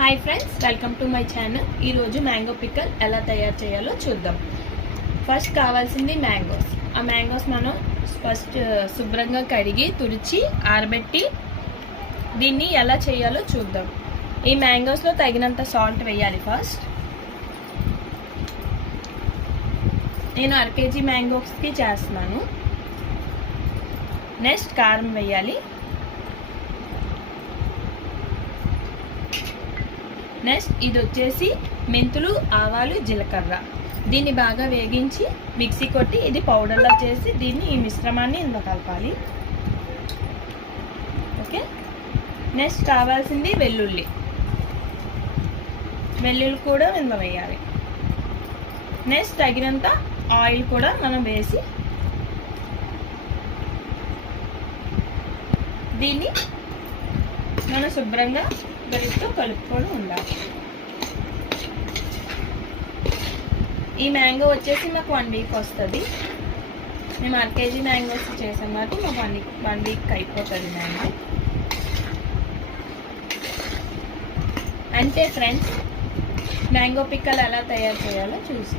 Hi friends, welcome to my channel. ఈరోజు mango pickle ఎలా తయారు చేయాలో చూద్దాం. ఫస్ట్ కావాల్సింది మ్యాంగోస్. ఆ మ్యాంగోస్ మనం ఫస్ట్ శుభ్రంగా కడిగి తుడిచి ఆరబెట్టి దీన్ని ఎలా చేయాలో చూద్దాం. ఈ మ్యాంగోస్లో తగినంత సాల్ట్ వేయాలి. ఫస్ట్ నేను 1/2 kg మ్యాంగోస్కి చేస్తున్నాను. నెక్స్ట్ కారం వేయాలి. నెక్స్ట్ ఇది వచ్చేసి మెంతులు, ఆవాలు, జీలకర్ర. దీన్ని బాగా వేగించి మిక్సీ కొట్టి ఇది పౌడర్లా చేసి దీన్ని ఈ మిశ్రమాన్ని ఇందులో కలపాలి. ఓకే. నెక్స్ట్ కావాల్సింది వెల్లుల్లి కూడా ఇందులో వేయాలి. నెక్స్ట్ తగినంత ఆయిల్ కూడా మనం వేసి దీన్ని మనం శుభ్రంగా గరిటతో కలుపుకొని ఉండాలి. ఈ మ్యాంగో వచ్చేసి మాకు 1 వీక్ వస్తుంది. మేము 1/2 kg మ్యాంగోస్ చేసాం కాబట్టి మాకు 1 వీక్ అయిపోతుంది మ్యాంగో. అంతే ఫ్రెండ్స్, మ్యాంగో పిక్కలు ఎలా తయారు చేయాలో చూసి